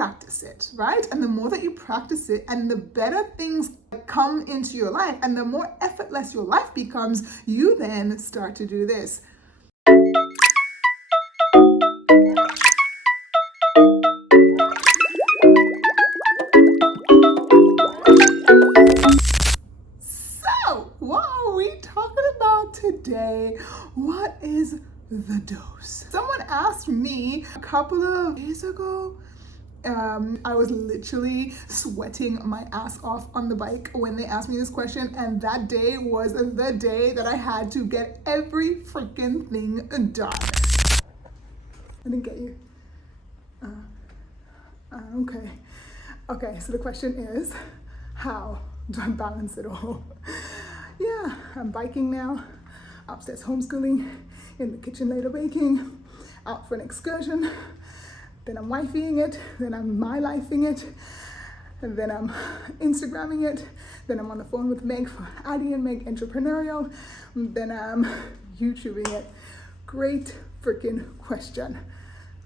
practice it, right? And the more that you practice it and the better things come into your life and the more effortless your life becomes, you then start to do this. So, what are we talking about today? What is the dose? Someone asked me a couple of days ago. I was literally sweating my ass off on the bike when they asked me this question, and that day was the day that I had to get every freaking thing done. I didn't get you. Okay, so the question is, how do I balance it all? Yeah, I'm biking now, upstairs homeschooling, in the kitchen later baking, out for an excursion, then I'm wifing it, then I'm my lifing it, and then I'm Instagramming it, then I'm on the phone with Meg for Addie and Meg Entrepreneurial, then I'm YouTubing it. Great freaking question.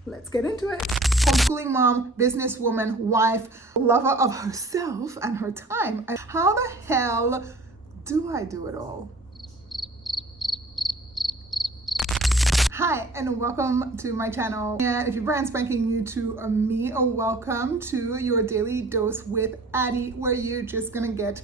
Let's get into it. Homeschooling mom, businesswoman, wife, lover of herself and her time. How the hell do I do it all? Hi, and welcome to my channel. And if you're brand spanking new to me, welcome to your daily dose with Addie, where you're just gonna get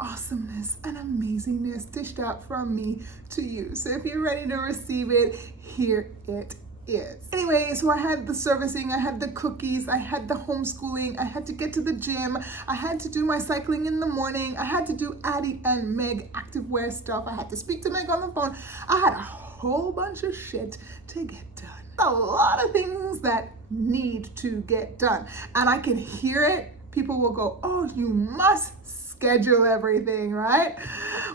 awesomeness and amazingness dished out from me to you. So if you're ready to receive it, here it is. Anyway, so I had the servicing, I had the cookies, I had the homeschooling, I had to get to the gym, I had to do my cycling in the morning, I had to do Addie and Meg activewear stuff, I had to speak to Meg on the phone. I had a whole bunch of shit to get done. A lot of things that need to get done. And I can hear it. People will go, oh, you must schedule everything, right?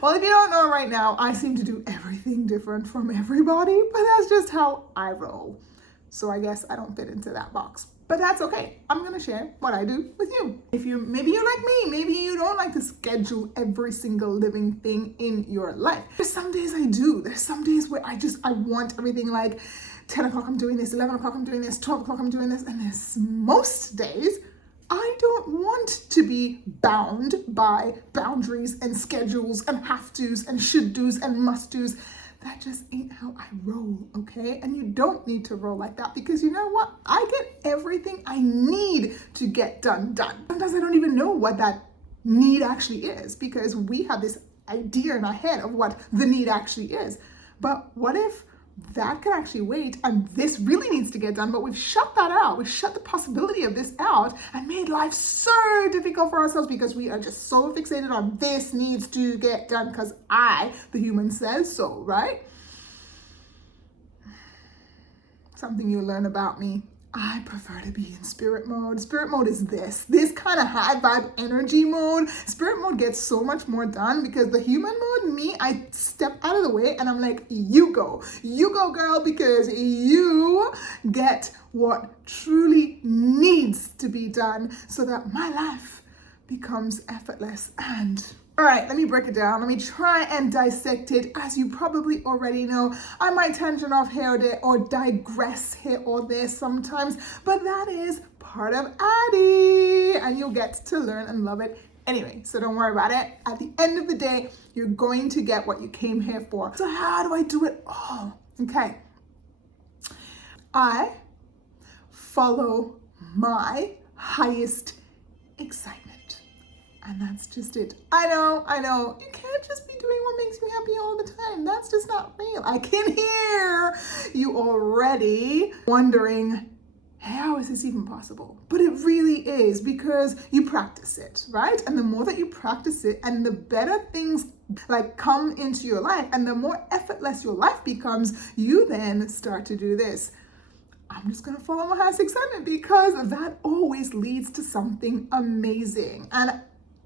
Well, if you don't know right now, I seem to do everything different from everybody, but that's just how I roll. So I guess I don't fit into that box. But that's okay. I'm gonna share what I do with you. Maybe you're like me, maybe you don't like to schedule every single living thing in your life. There's some days I do. There's some days where I want everything like 10 o'clock I'm doing this, 11 o'clock I'm doing this, 12 o'clock I'm doing this, and there's most days I don't want to be bound by boundaries and schedules and have tos and should dos and must dos. That just ain't how I roll, okay? And you don't need to roll like that, because you know what? I get everything I need to get done. Sometimes I don't even know what that need actually is, because we have this idea in our head of what the need actually is. But what if that can actually wait and this really needs to get done, but we've shut that out. We've shut the possibility of this out and made life so difficult for ourselves because we are just so fixated on this needs to get done because I, the human, says so, right? Something you learn about me. I prefer to be in spirit mode. Spirit mode is this kind of high vibe energy mode. Spirit mode gets so much more done because the human mode, me, I step out of the way and I'm like, you go girl, because you get what truly needs to be done so that my life becomes effortless. And all right, let me break it down. Let me try and dissect it. As you probably already know, I might tangent off here or there or digress here or there sometimes, but that is part of Addie, and you'll get to learn and love it anyway. So don't worry about it. At the end of the day, you're going to get what you came here for. So how do I do it all? Okay. I follow my highest excitement. And that's just it. I know. You can't just be doing what makes you happy all the time. That's just not real. I can hear you already wondering, how is this even possible? But it really is, because you practice it, right? And the more that you practice it and the better things like come into your life and the more effortless your life becomes, you then start to do this. I'm just gonna follow my highest excitement, because that always leads to something amazing. And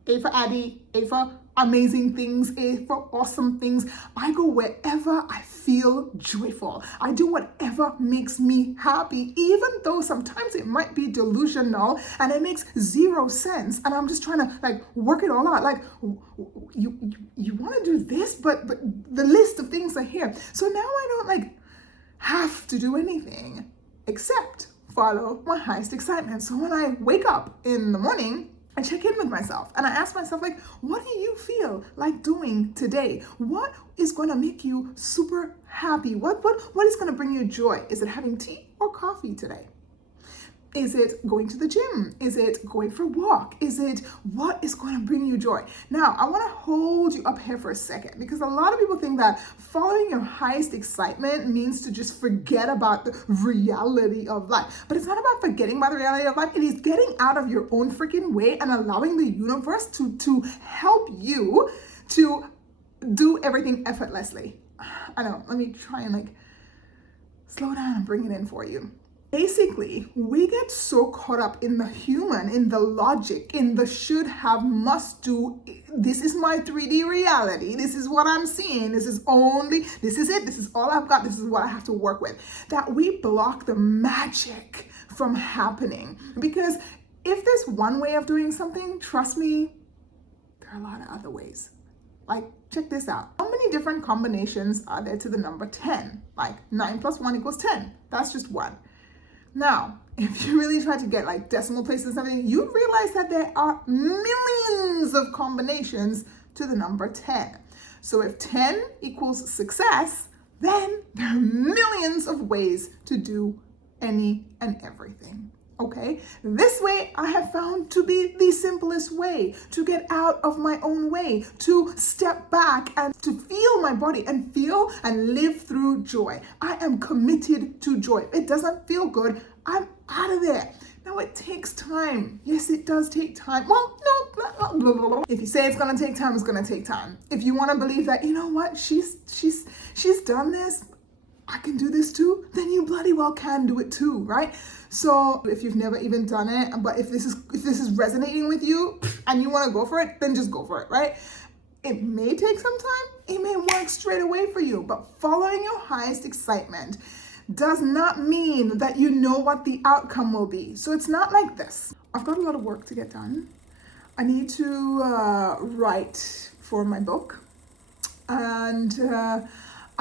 A for Addie, A for amazing things, A for awesome things. I go wherever I feel joyful. I do whatever makes me happy, even though sometimes it might be delusional and it makes zero sense. And I'm just trying to like work it all out. Like, you want to do this, but the list of things are here. So now I don't like have to do anything except follow my highest excitement. So when I wake up in the morning, I check in with myself and I ask myself, like, what do you feel like doing today? What is going to make you super happy? What is going to bring you joy? Is it having tea or coffee today? Is it going to the gym? Is it going for a walk? Is it what is going to bring you joy? Now, I want to hold you up here for a second because a lot of people think that following your highest excitement means to just forget about the reality of life. But it's not about forgetting about the reality of life. It is getting out of your own freaking way and allowing the universe to help you to do everything effortlessly. I know, let me try and like slow down and bring it in for you. Basically, we get so caught up in the human, in the logic, in the should have, must do. This is my 3D reality. This is what I'm seeing. This is it. This is all I've got. This is what I have to work with. That we block the magic from happening. Because if there's one way of doing something, trust me, there are a lot of other ways. Like, check this out. How many different combinations are there to the number 10? Like 9 plus 1 equals 10. That's just one. Now, if you really try to get like decimal places and everything, you realize that there are millions of combinations to the number 10. So if 10 equals success, then there are millions of ways to do any and everything. Okay, this way I have found to be the simplest way to get out of my own way, to step back and to feel my body and feel and live through joy. I am committed to joy. If it doesn't feel good, I'm out of there. Now it takes time. Yes, it does take time. Well, no, blah, blah, blah, blah. If you say it's gonna take time, it's gonna take time. If you want to believe that, you know what, she's done this, I can do this too, then you bloody well can do it too, right? So if you've never even done it, but if this is resonating with you and you want to go for it, then just go for it, right? It may take some time, it may work straight away for you, but following your highest excitement does not mean that you know what the outcome will be. So it's not like this. I've got a lot of work to get done. I need to write for my book, and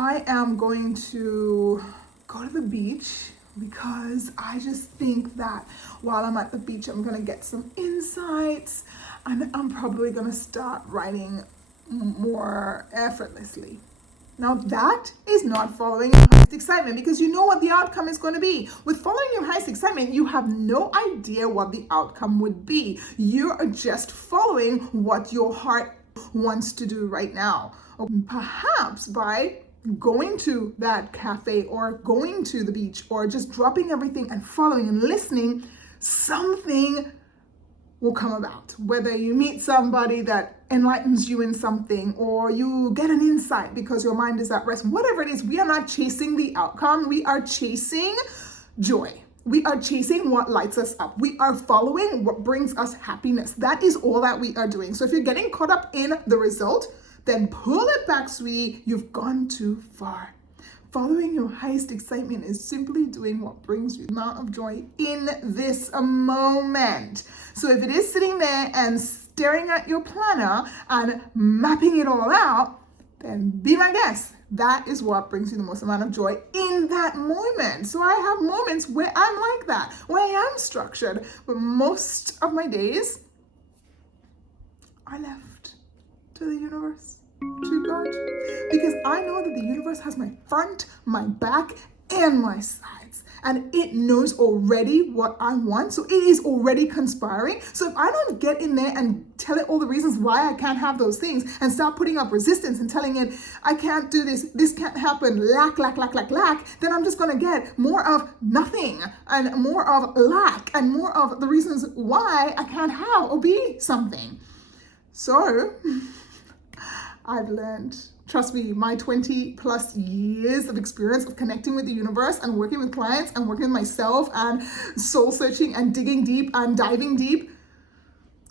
I am going to go to the beach because I just think that while I'm at the beach, I'm gonna get some insights and I'm probably gonna start writing more effortlessly. Now that is not following your highest excitement because you know what the outcome is going to be. With following your highest excitement, you have no idea what the outcome would be. You are just following what your heart wants to do right now. Perhaps by going to that cafe or going to the beach or just dropping everything and following and listening, something will come about. Whether you meet somebody that enlightens you in something or you get an insight because your mind is at rest, whatever it is, we are not chasing the outcome. We are chasing joy. We are chasing what lights us up. We are following what brings us happiness. That is all that we are doing. So if you're getting caught up in the result, then pull it back, sweetie. You've gone too far. Following your highest excitement is simply doing what brings you the amount of joy in this moment. So if it is sitting there and staring at your planner and mapping it all out, then be my guest. That is what brings you the most amount of joy in that moment. So I have moments where I'm like that, where I am structured, but most of my days are left to the universe, to God, because I know that the universe has my front, my back, and my sides, and it knows already what I want, so it is already conspiring. So if I don't get in there and tell it all the reasons why I can't have those things and start putting up resistance and telling it I can't do this, this can't happen, lack, then I'm just going to get more of nothing and more of lack and more of the reasons why I can't have or be something. So I've learned, trust me, my 20 plus years of experience of connecting with the universe and working with clients and working with myself and soul searching and digging deep and diving deep.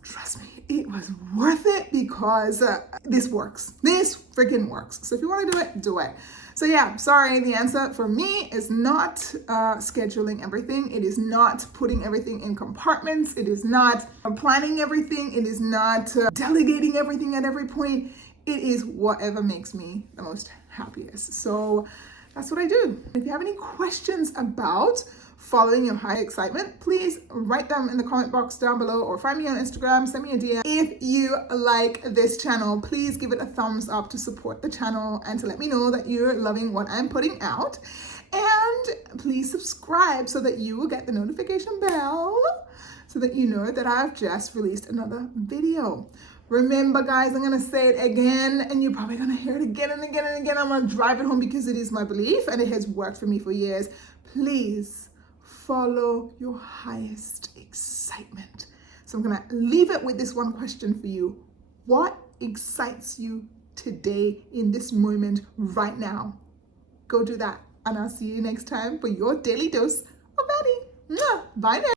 Trust me, it was worth it because this works. This freaking works. So if you want to do it. So yeah, sorry, the answer for me is not scheduling everything. It is not putting everything in compartments. It is not planning everything. It is not delegating everything at every point. It is whatever makes me the most happiest. So that's what I do. If you have any questions about following your high excitement, please write them in the comment box down below or find me on Instagram, send me a DM. If you like this channel, please give it a thumbs up to support the channel and to let me know that you're loving what I'm putting out. And please subscribe so that you will get the notification bell so that you know that I've just released another video. Remember, guys, I'm going to say it again, and you're probably going to hear it again and again and again. I'm going to drive it home because it is my belief and it has worked for me for years. Please follow your highest excitement. So I'm going to leave it with this one question for you. What excites you today in this moment right now? Go do that. And I'll see you next time for your daily dose of Addie. Bye now.